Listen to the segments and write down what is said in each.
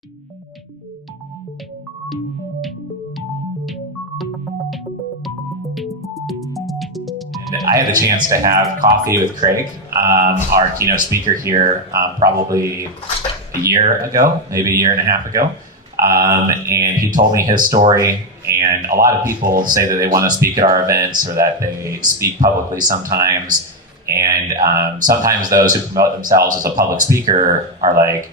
I had the chance to have coffee with Craig, our keynote speaker here, probably a year ago, maybe a year and a half ago. And he told me his story. And a lot of people say that they want to speak at our events or that they speak publicly sometimes. And sometimes those who promote themselves as a public speaker are like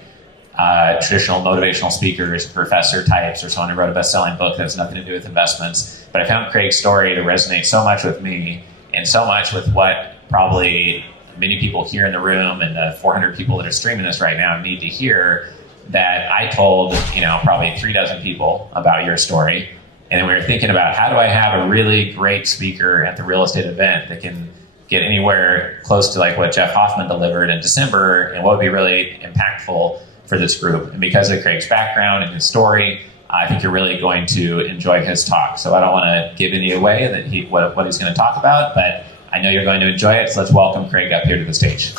traditional motivational speakers, professor types, or someone who wrote a best-selling book that has nothing to do with investments. But I found Craig's story to resonate so much with me and so much with what probably many people here in the room and the 400 people that are streaming this right now need to hear, that I told, probably 36 people about your story. And then we were thinking about, how do I have a really great speaker at the real estate event that can get anywhere close to like what Jeff Hoffman delivered in December, and what would be really impactful for this group. And because of Craig's background and his story, I think you're really going to enjoy his talk. So I don't want to give any away that what he's going to talk about, but I know you're going to enjoy it. So let's welcome Craig up here to the stage.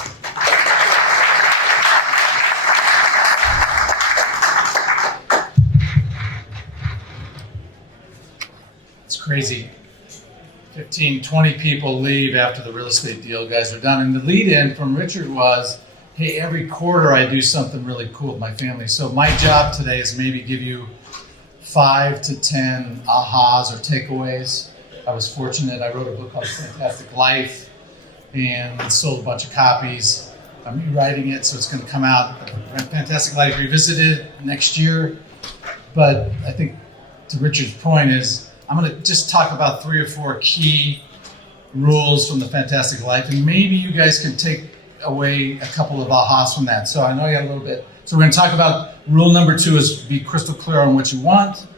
It's crazy. 15, 20 people leave after the real estate deal guys are done. And the lead in from Richard was, hey, every quarter I do something really cool with my family. So my job today is maybe give you 5 to 10 ahas or takeaways. I was fortunate. I wrote a book called Fantastic Life and sold a bunch of copies. I'm rewriting it, so it's going to come out. Fantastic Life Revisited next year. But I think to Richard's point is, I'm going to just talk about 3 or 4 key rules from the Fantastic Life, and maybe you guys can take away a couple of ahas from that. So I know you got a little bit. So we're going to talk about rule number 2 is be crystal clear on what you want.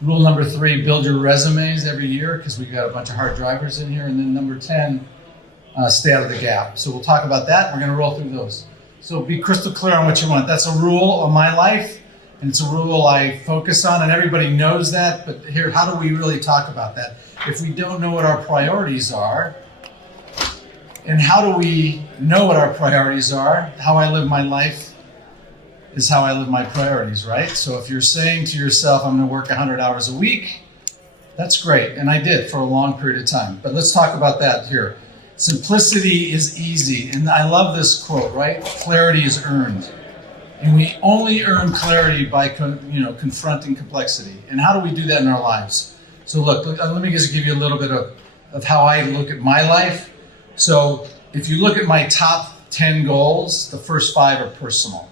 Rule number 3, build your resumes every year, because we've got a bunch of hard drivers in here. And then number 10, stay out of the gap. So we'll talk about that. We're going to roll through those. So be crystal clear on what you want. That's a rule of my life, and it's a rule I focus on, and everybody knows that. But here, how do we really talk about that? If we don't know what our priorities are, and how do we know what our priorities are? How I live my life is how I live my priorities, right? So if you're saying to yourself, I'm going to work 100 hours a week, that's great. And I did for a long period of time. But let's talk about that here. Simplicity is easy. And I love this quote, right? Clarity is earned. And we only earn clarity by confronting complexity. And how do we do that in our lives? So look, let me just give you a little bit of how I look at my life. So if you look at my top 10 goals, the first 5 are personal.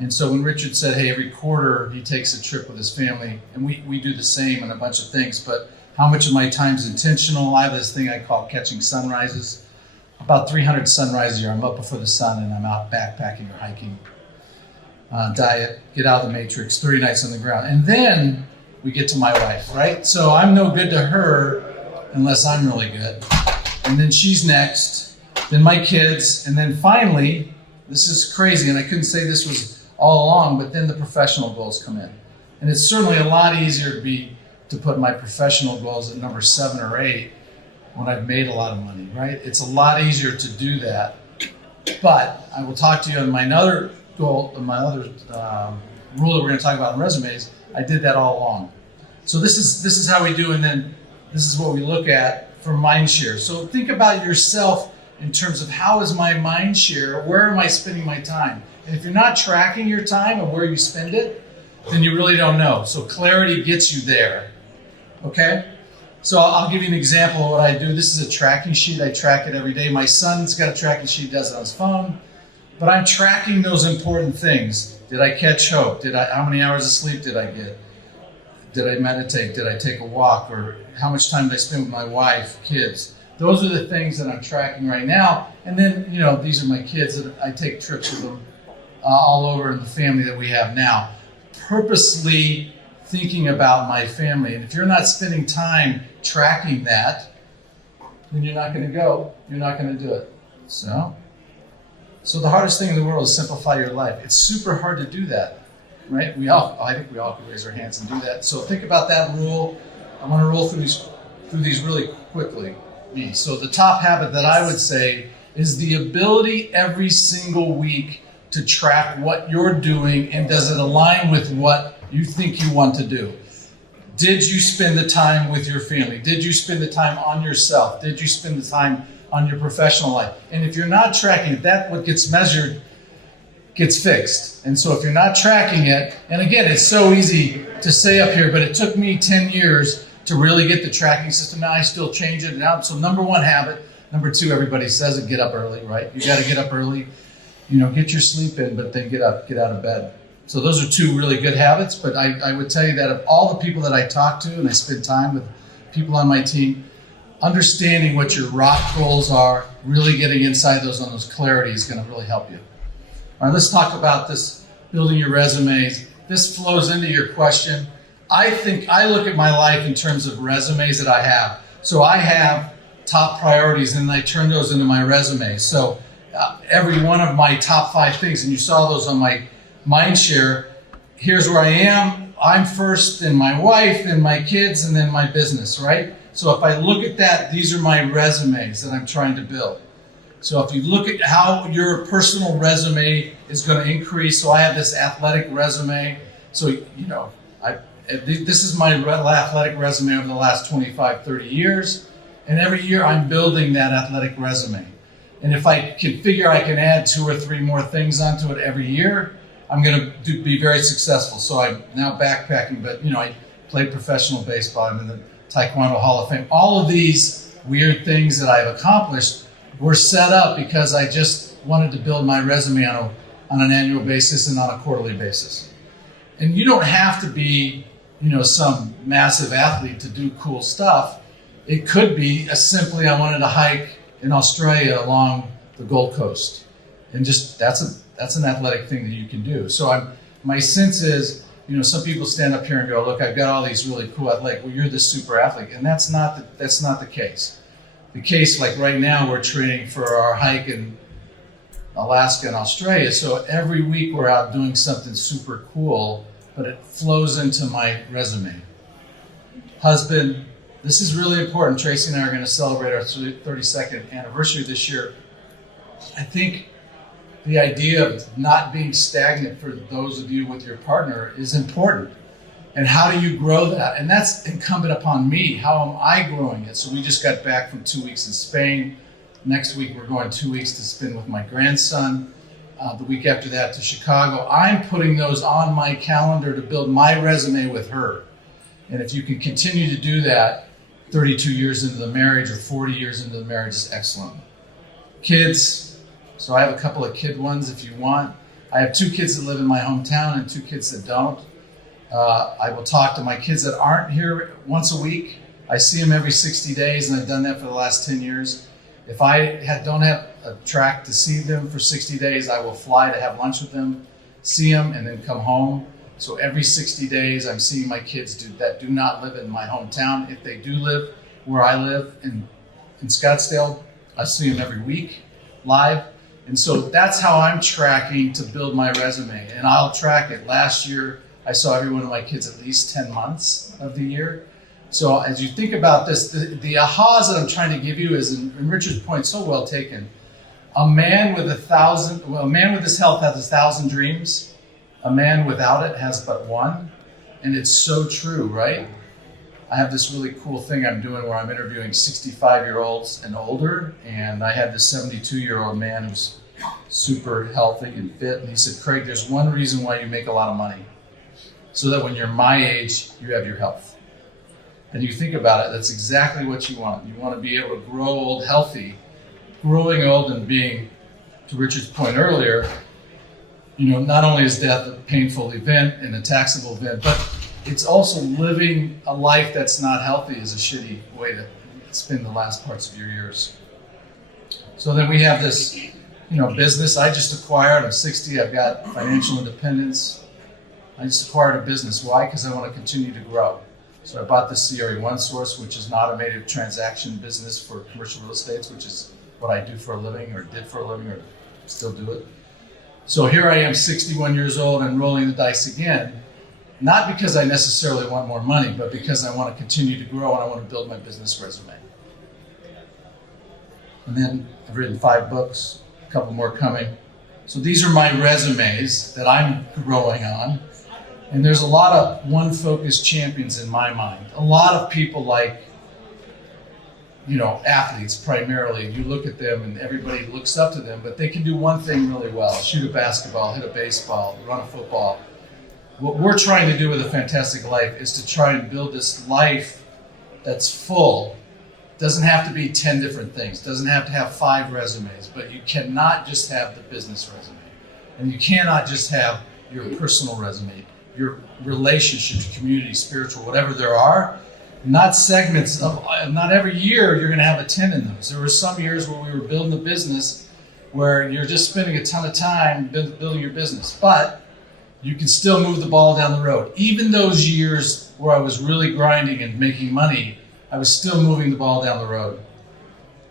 And so when Richard said, hey, every quarter he takes a trip with his family, and we do the same in a bunch of things, but how much of my time is intentional? I have this thing I call catching sunrises. About 300 sunrises a year. I'm up before the sun and I'm out backpacking or hiking. Diet, get out of the matrix, 30 nights on the ground. And then we get to my wife, right? So I'm no good to her unless I'm really good. And then she's next, then my kids, and then finally, this is crazy, and I couldn't say this was all along, but then the professional goals come in. And it's certainly a lot easier to put my professional goals at number 7 or 8 when I've made a lot of money, right? It's a lot easier to do that. But I will talk to you on my other goal, my other rule that we're going to talk about in resumes. I did that all along. So this is how we do, and then this is what we look at for mind share. So think about yourself in terms of how is my mind share, where am I spending my time? And if you're not tracking your time and where you spend it, then you really don't know. So clarity gets you there, okay? So I'll give you an example of what I do. This is a tracking sheet. I track it every day. My son's got a tracking sheet, does it on his phone. But I'm tracking those important things. Did I catch hope? How many hours of sleep did I get? Did I meditate? Did I take a walk? Or how much time did I spend with my wife, kids? Those are the things that I'm tracking right now. And then, these are my kids that I take trips with them all over in the family that we have now. Purposely thinking about my family. And if you're not spending time tracking that, then you're not going to go. You're not going to do it. So the hardest thing in the world is simplify your life. It's super hard to do that, right? I think we all can raise our hands and do that. So think about that rule. I'm going to roll through these really quickly. So the top habit that I would say is the ability every single week to track what you're doing and does it align with what you think you want to do. Did you spend the time with your family? Did you spend the time on yourself? Did you spend the time on your professional life? And if you're not tracking it, that what gets measured gets fixed. And so if you're not tracking it, and again, it's so easy to say up here, but it took me 10 years to really get the tracking system. Now I still change it now. So number one, habit. Number two, everybody says it, get up early, right? You got to get up early, get your sleep in, but then get out of bed. So those are two really good habits, but I would tell you that of all the people that I talk to, and I spend time with people on my team, understanding what your rock goals are, really getting inside those on those clarity is going to really help you. All right, let's talk about this, building your resumes. This flows into your question. I think I look at my life in terms of resumes that I have. So I have top priorities and I turn those into my resume. So every one of my top 5 things, and you saw those on my mind share, here's where I am. I'm first, then my wife, then my kids, and then my business, right? So if I look at that, these are my resumes that I'm trying to build. So if you look at how your personal resume is going to increase, so I have this athletic resume. So, this is my athletic resume over the last 25, 30 years. And every year I'm building that athletic resume. And if I can figure I can add 2 or 3 more things onto it every year, I'm going to be very successful. So I'm now backpacking, but I played professional baseball. I'm in the Taekwondo Hall of Fame. All of these weird things that I've accomplished were set up because I just wanted to build my resume on an annual basis and on a quarterly basis. And you don't have to be, some massive athlete to do cool stuff. It could be simply I wanted to hike in Australia along the Gold Coast, and just that's an athletic thing that you can do. So my sense is, some people stand up here and go, look, I've got all these really cool athletic. Well, you're this super athlete, and that's not the case. The case, like right now, we're training for our hike in Alaska and Australia. So every week we're out doing something super cool, but it flows into my resume. Husband, this is really important. Tracy and I are going to celebrate our 32nd anniversary this year. I think the idea of not being stagnant for those of you with your partner is important. And how do you grow that? And that's incumbent upon me. How am I growing it? So we just got back from 2 weeks in Spain. Next week, we're going 2 weeks to spend with my grandson. The week after that to Chicago. I'm putting those on my calendar to build my resume with her. And if you can continue to do that 32 years into the marriage or 40 years into the marriage is excellent. Kids, so I have a couple of kid ones if you want. I have 2 kids that live in my hometown and 2 kids that don't. I will talk to my kids that aren't here once a week. I see them every 60 days, and I've done that for the last 10 years. If I don't have a track to see them for 60 days, I will fly to have lunch with them, see them, and then come home. So every 60 days, I'm seeing my kids that do not live in my hometown. If they do live where I live in Scottsdale, I see them every week live. And so that's how I'm tracking to build my resume. And I'll track it. Last year, I saw every one of my kids at least 10 months of the year. So as you think about this, the ahas that I'm trying to give you is, and Richard's point so well taken, a man with his health has 1,000 dreams. A man without it has but one. And it's so true, right? I have this really cool thing I'm doing where I'm interviewing 65-year-olds and older. And I had this 72-year-old man who's super healthy and fit. And he said, Craig, there's one reason why you make a lot of money. So that when you're my age, you have your health. And you think about it, that's exactly what you want. You want to be able to grow old healthy. Growing old and being, to Richard's point earlier, not only is death a painful event and a taxable event, but it's also living a life that's not healthy is a shitty way to spend the last parts of your years. So then we have this, business I just acquired. I'm 60, I've got financial independence. I just acquired a business. Why? Because I want to continue to grow. So I bought this CRE One Source, which is an automated transaction business for commercial real estate, which is what I do for a living, or did for a living, or still do it. So here I am, 61 years old, and rolling the dice again, not because I necessarily want more money, but because I want to continue to grow and I want to build my business resume. And then I've written 5 books, a couple more coming. So these are my resumes that I'm growing on. And there's a lot of one-focused champions in my mind. A lot of people like, athletes primarily. You look at them and everybody looks up to them, but they can do one thing really well: shoot a basketball, hit a baseball, run a football. What we're trying to do with A Fantastic Life is to try and build this life that's full. Doesn't have to be 10 different things. Doesn't have to have 5 resumes, but you cannot just have the business resume. And you cannot just have your personal resume, your relationships, community, spiritual, whatever there are. Not segments of, not every year you're going to have a 10 in those. There were some years where we were building a business where you're just spending a ton of time building your business, but you can still move the ball down the road. Even those years where I was really grinding and making money, I was still moving the ball down the road.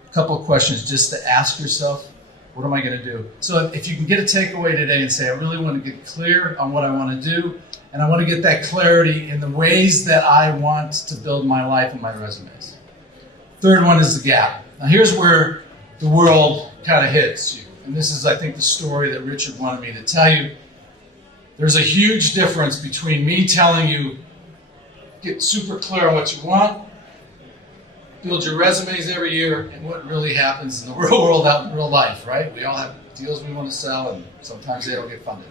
A couple of questions just to ask yourself: what am I going to do? So if you can get a takeaway today and say, I really want to get clear on what I want to do, and I want to get that clarity in the ways that I want to build my life and my resumes. Third one is the gap. Now here's where the world kind of hits you. And this is, I think, the story that Richard wanted me to tell you. There's a huge difference between me telling you, get super clear on what you want, build your resumes every year, and what really happens in the real world out in real life, right? We all have deals we want to sell, and sometimes they don't get funded.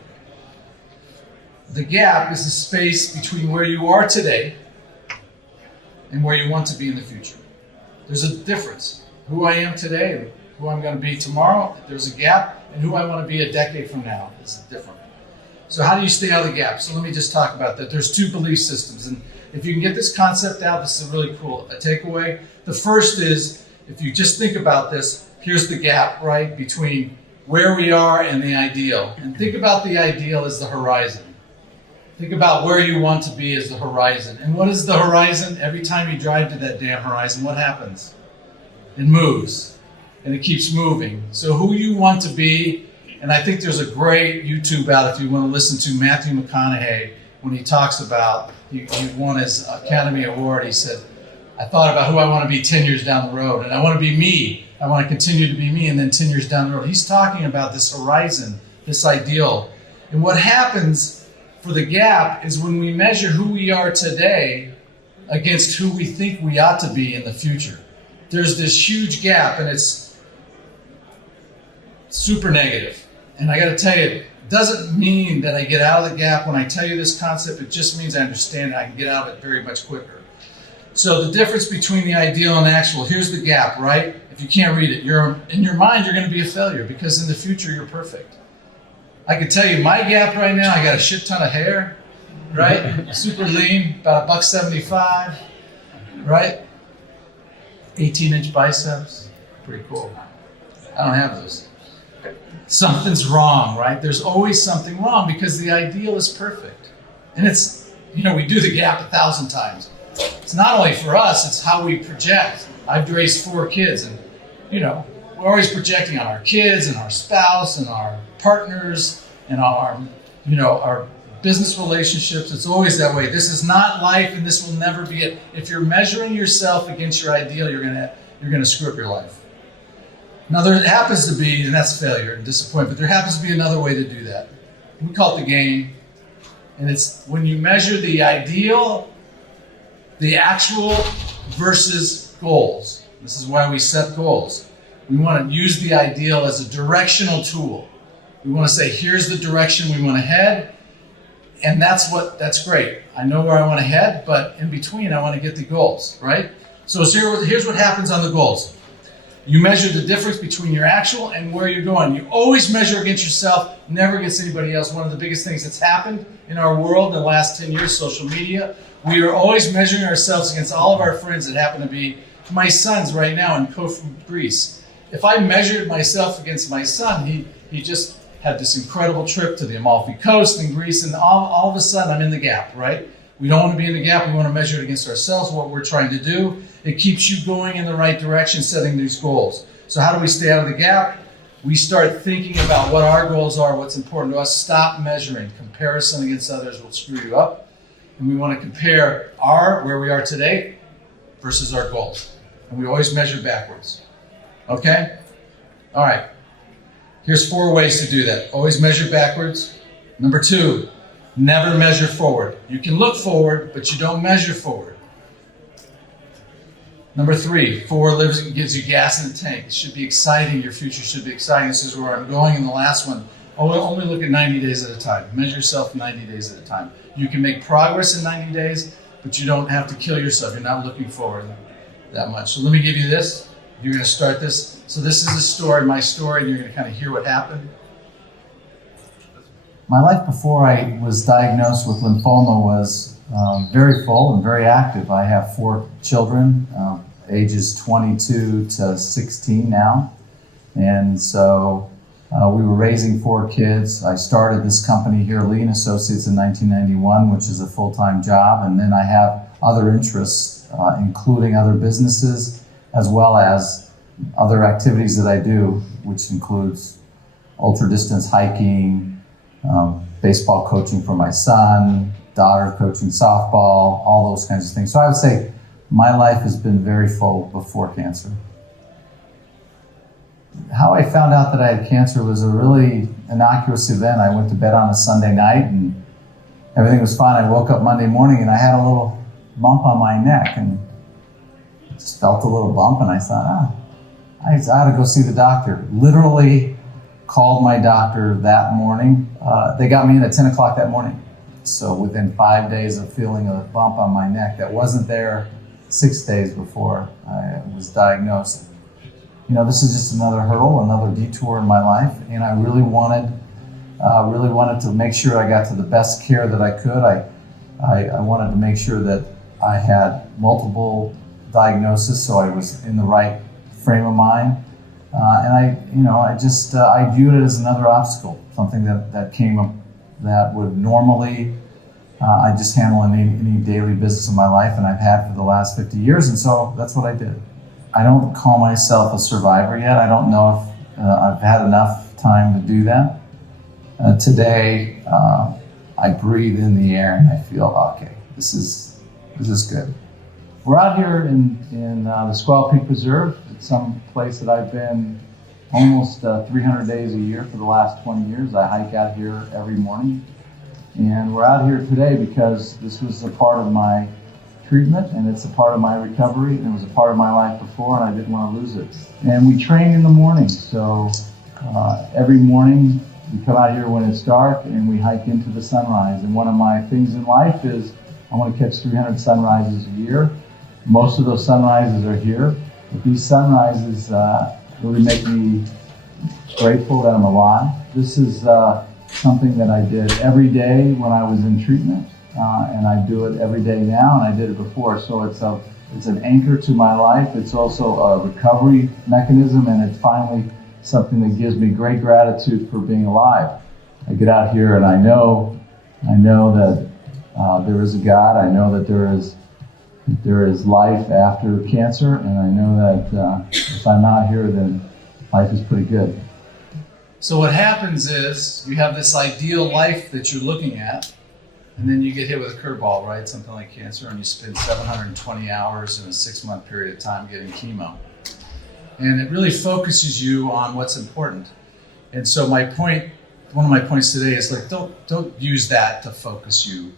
The gap is the space between where you are today and where you want to be in the future. There's a difference. Who I am today and who I'm going to be tomorrow, there's a gap, and who I want to be a decade from now is different. So how do you stay out of the gap? So let me just talk about that. There's 2 belief systems, and if you can get this concept out, this is really cool. A takeaway. The first is, if you just think about this, here's the gap, right, between where we are and the ideal. And think about the ideal as the horizon. Think about where you want to be as the horizon. And what is the horizon? Every time you drive to that damn horizon, what happens? It moves, and it keeps moving. So who you want to be, and I think there's a great YouTube out if you want to listen to Matthew McConaughey when he talks about, he won his Academy Award. He said, I thought about who I want to be 10 years down the road, and I want to be me. I want to continue to be me, and then 10 years down the road. He's talking about this horizon, this ideal. And what happens for the gap is when we measure who we are today against who we think we ought to be in the future. There's this huge gap, and it's super negative. And I got to tell you, it doesn't mean that I get out of the gap when I tell you this concept. It just means I understand it. I can get out of it very much quicker. So the difference between the ideal and actual, here's the gap, right? If you can't read it, in your mind, you're going to be a failure because in the future, you're perfect. I can tell you my gap right now, I got a shit ton of hair, right? Super lean, about $175, right? 18-inch biceps, pretty cool. I don't have those. Something's wrong, right? There's always something wrong because the ideal is perfect. And it's, we do the gap 1,000 times. It's not only for us, it's how we project. I've raised 4 kids, and, we're always projecting on our kids and our spouse and our partners and our business relationships. It's always that way. This is not life, and this will never be it. If you're measuring yourself against your ideal, you're gonna screw up your life. Now there happens to be, and that's failure and disappointment, there happens to be another way to do that. We call it the game. And it's when you measure the ideal, the actual versus goals. This is why we set goals. We want to use the ideal as a directional tool. We want to say, here's the direction we want to head, and that's great. I know where I want to head, but in between, I want to get the goals, right? So here's what happens on the goals. You measure the difference between your actual and where you're going. You always measure against yourself, never against anybody else. One of the biggest things that's happened in our world in the last 10 years, social media, we are always measuring ourselves against all of our friends that happen to be my sons right now in Corfu, Greece. If I measured myself against my son, he just had this incredible trip to the Amalfi Coast in Greece, and all of a sudden I'm in the gap, right? We don't want to be in the gap. We want to measure it against ourselves, what we're trying to do. It keeps you going in the right direction, setting these goals. So how do we stay out of the gap? We start thinking about what our goals are, what's important to us. Stop measuring. Comparison against others will screw you up. And we want to compare where we are today versus our goals. And we always measure backwards. Okay? All right. Here's 4 ways to do that. Always measure backwards. Number 2, never measure forward. You can look forward, but you don't measure forward. Number 3, forward gives you gas in the tank. It should be exciting. Your future should be exciting. This is where I'm going in the last one. Only look at 90 days at a time. Measure yourself 90 days at a time. You can make progress in 90 days, but you don't have to kill yourself. You're not looking forward that much. So let me give you this. You're going to start this. So this is a story, my story, and you're going to kind of hear what happened. My life before I was diagnosed with lymphoma was very full and very active. I have 4 children, ages 22 to 16 now. And so we were raising 4 kids. I started this company here, Lee & Associates, in 1991, which is a full-time job. And then I have other interests, including other businesses, as well as other activities that I do, which includes ultra-distance hiking, baseball coaching for my son, daughter coaching softball, all those kinds of things. So I would say my life has been very full before cancer. How I found out that I had cancer was a really innocuous event. I went to bed on a Sunday night and everything was fine. I woke up Monday morning and I had a little bump on my neck and just felt a little bump, and I thought, I ought to go see the doctor. Literally called my doctor that morning. They got me in at 10 o'clock that morning. So within 5 days of feeling a bump on my neck that wasn't there 6 days before I was diagnosed. You know, this is just another hurdle, another detour in my life, and I really wanted to make sure I got to the best care that I could. I wanted to make sure that I had multiple diagnosis, so I was in the right frame of mind, and I viewed it as another obstacle, something that came up that would normally I just handle in any daily business of my life, and I've had for the last 50 years, and so that's what I did. I don't call myself a survivor yet. I don't know if I've had enough time to do that. Today, I breathe in the air and I feel okay. This is good. We're out here in the Squaw Peak Preserve. It's some place that I've been almost 300 days a year for the last 20 years. I hike out here every morning. And we're out here today because this was a part of my treatment, and it's a part of my recovery, and it was a part of my life before, and I didn't want to lose it. And we train in the morning, so every morning we come out here when it's dark and we hike into the sunrise. And one of my things in life is I want to catch 300 sunrises a year. Most of those sunrises are here, but these sunrises really make me grateful that I'm alive. This is something that I did every day when I was in treatment, and I do it every day now, and I did it before. So it's an anchor to my life. It's also a recovery mechanism, and it's finally something that gives me great gratitude for being alive. I get out here and I know that there is a God. I know that there is life after cancer, and I know that if I'm not here, then life is pretty good. So what happens is you have this ideal life that you're looking at, and then you get hit with a curveball, right? Something like cancer, and you spend 720 hours in a 6-month period of time getting chemo. And it really focuses you on what's important. And so one of my points today is like, don't use that to focus you.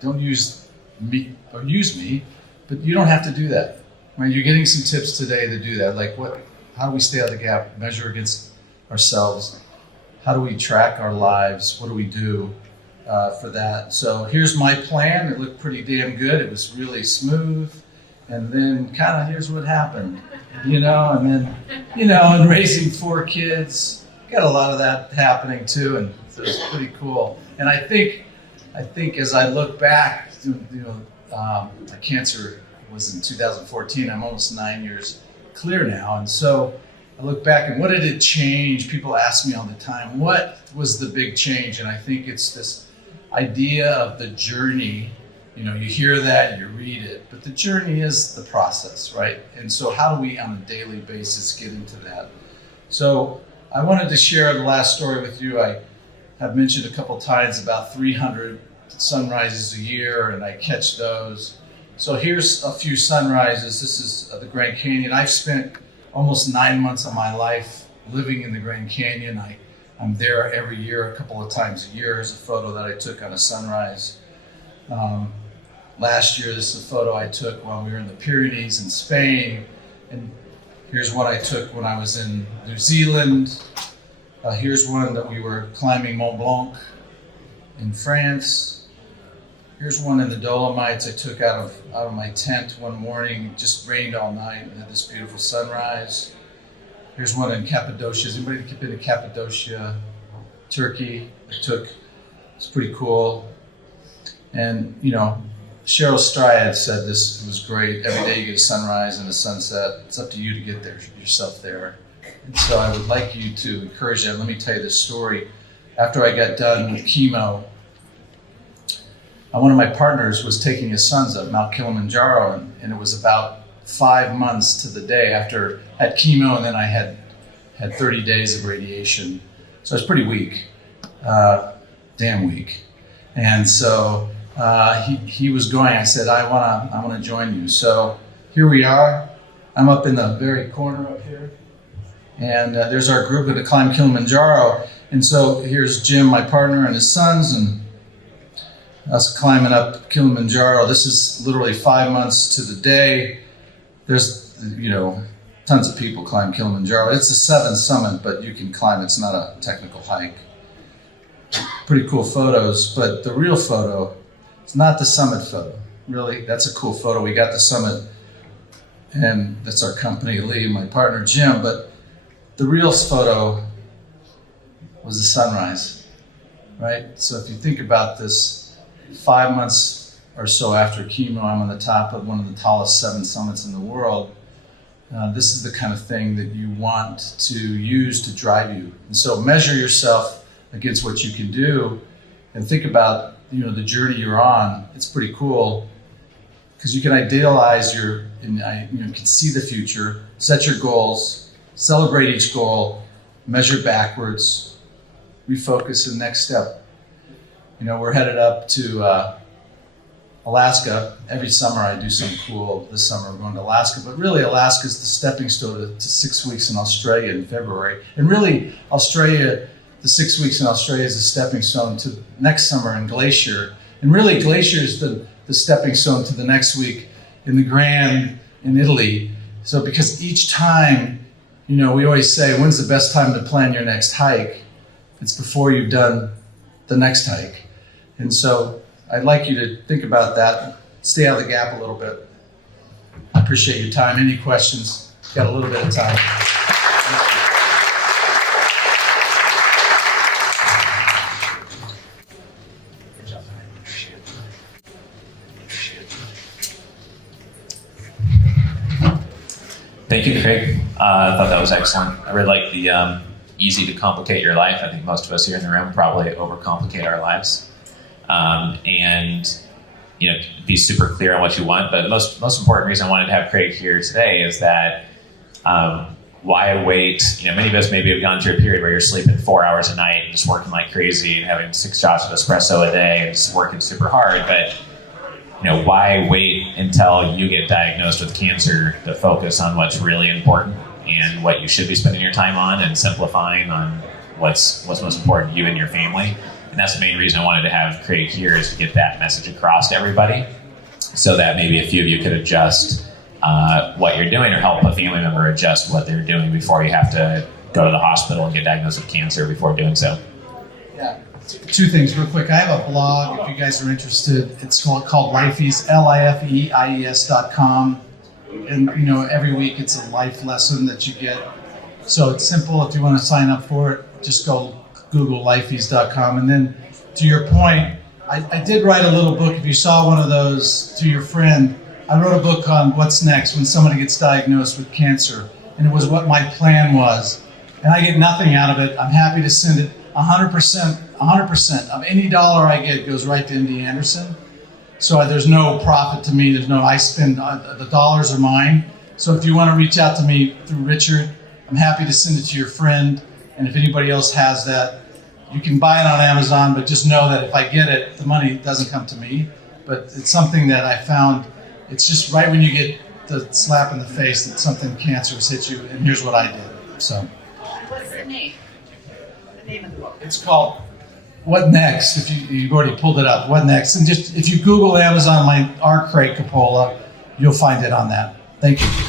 Don't use me, or use me, but you don't have to do that. Right? You're getting some tips today to do that. Like how do we stay out of the gap, measure against ourselves? How do we track our lives? What do we do for that? So here's my plan. It looked pretty damn good. It was really smooth. And then kind of here's what happened, and raising 4 kids, got a lot of that happening too. And so it's pretty cool. And I think as I look back, my cancer was in 2014. I'm almost 9 years clear now. And so I look back and what did it change? People ask me all the time, what was the big change? And I think it's this idea of the journey. You hear that, you read it, but the journey is the process, right? And so how do we on a daily basis get into that? So I wanted to share the last story with you. I have mentioned a couple times about 300 sunrises a year, and I catch those. So here's a few sunrises. This is the Grand Canyon. I've spent almost 9 months of my life living in the Grand Canyon. I'm there every year, a couple of times a year. Here's a photo that I took on a sunrise. Last year, this is a photo I took when we were in the Pyrenees in Spain. And here's one I took when I was in New Zealand. Here's one that we were climbing Mont Blanc in France. Here's one in the Dolomites I took out of my tent one morning. It just rained all night and had this beautiful sunrise. Here's one in Cappadocia. Has anybody been to Cappadocia, Turkey? It's pretty cool. And, you know, Cheryl Strayed said this was great. Every day you get a sunrise and a sunset. It's up to you to get there yourself there. And so I would like you to encourage that. Let me tell you this story. After I got done with chemo, one of my partners was taking his sons up Mount Kilimanjaro, and it was about 5 months to the day after I had chemo, and then I had 30 days of radiation. So I was pretty weak, damn weak. And so he was going. I said, I want to join you. So here we are. I'm up in the very corner up here, and there's our group to climb Kilimanjaro. And so here's Jim, my partner, and his sons, and us climbing up Kilimanjaro. This is literally 5 months to the day. There's, you know, tons of people climb Kilimanjaro. It's a 7th summit, but you can climb. It's not a technical hike. Pretty cool photos, but the real photo, it's not the summit photo. Really, that's a cool photo. We got the summit, and that's our company, Lee, my partner, Jim, but the real photo was the sunrise, right? So if you think about this, 5 months or so after chemo, I'm on the top of one of the tallest 7 summits in the world. This is the kind of thing that you want to use to drive you. And so measure yourself against what you can do, and think about, you know, the journey you're on. It's pretty cool because you can idealize you can see the future, set your goals, celebrate each goal, measure backwards, refocus the next step. You know, we're headed up to Alaska. Every summer I do something cool. This summer we're going to Alaska, but really Alaska is the stepping stone to 6 weeks in Australia in February. And really the 6 weeks in Australia is a stepping stone to next summer in Glacier. And really Glacier is the stepping stone to the next week in the Grand in Italy. So because each time, you know, we always say, when's the best time to plan your next hike? It's before you've done the next hike. And so I'd like you to think about that. Stay out of the gap a little bit. I appreciate your time. Any questions? Got a little bit of time. Thank you, Craig. I thought that was excellent. I really like the easy to complicate your life. I think most of us here in the room probably overcomplicate our lives. And, you know, be super clear on what you want. But the most important reason I wanted to have Craig here today is that why wait? You know, many of us maybe have gone through a period where you're sleeping 4 hours a night and just working like crazy and having 6 shots of espresso a day and just working super hard. But, you know, why wait until you get diagnosed with cancer to focus on what's really important and what you should be spending your time on, and simplifying on what's most important to you and your family? And that's the main reason I wanted to have Craig here, is to get that message across to everybody, so that maybe a few of you could adjust what you're doing, or help a family member adjust what they're doing before you have to go to the hospital and get diagnosed with cancer before doing so. Yeah. 2 things real quick. I have a blog, if you guys are interested. It's called Lifeys, LIFEIES.com. And, you know, every week it's a life lesson that you get. So it's simple. If you want to sign up for it, just go Google Lifeys.com. And then to your point, I did write a little book. If you saw one of those, to your friend, I wrote a book on what's next when somebody gets diagnosed with cancer. And it was what my plan was. And I get nothing out of it. I'm happy to send it. 100% of any dollar I get goes right to MD Anderson. So there's no profit to me. I spend, the dollars are mine. So if you want to reach out to me through Richard, I'm happy to send it to your friend. And if anybody else has that, you can buy it on Amazon, but just know that if I get it, the money doesn't come to me. But it's something that I found, it's just right when you get the slap in the face that something cancerous hit you, and here's what I did. So. What's the name? name of the book? It's called What Next? If you've already pulled it up, What Next? And just if you Google Amazon, our Craig Coppola, you'll find it on that. Thank you.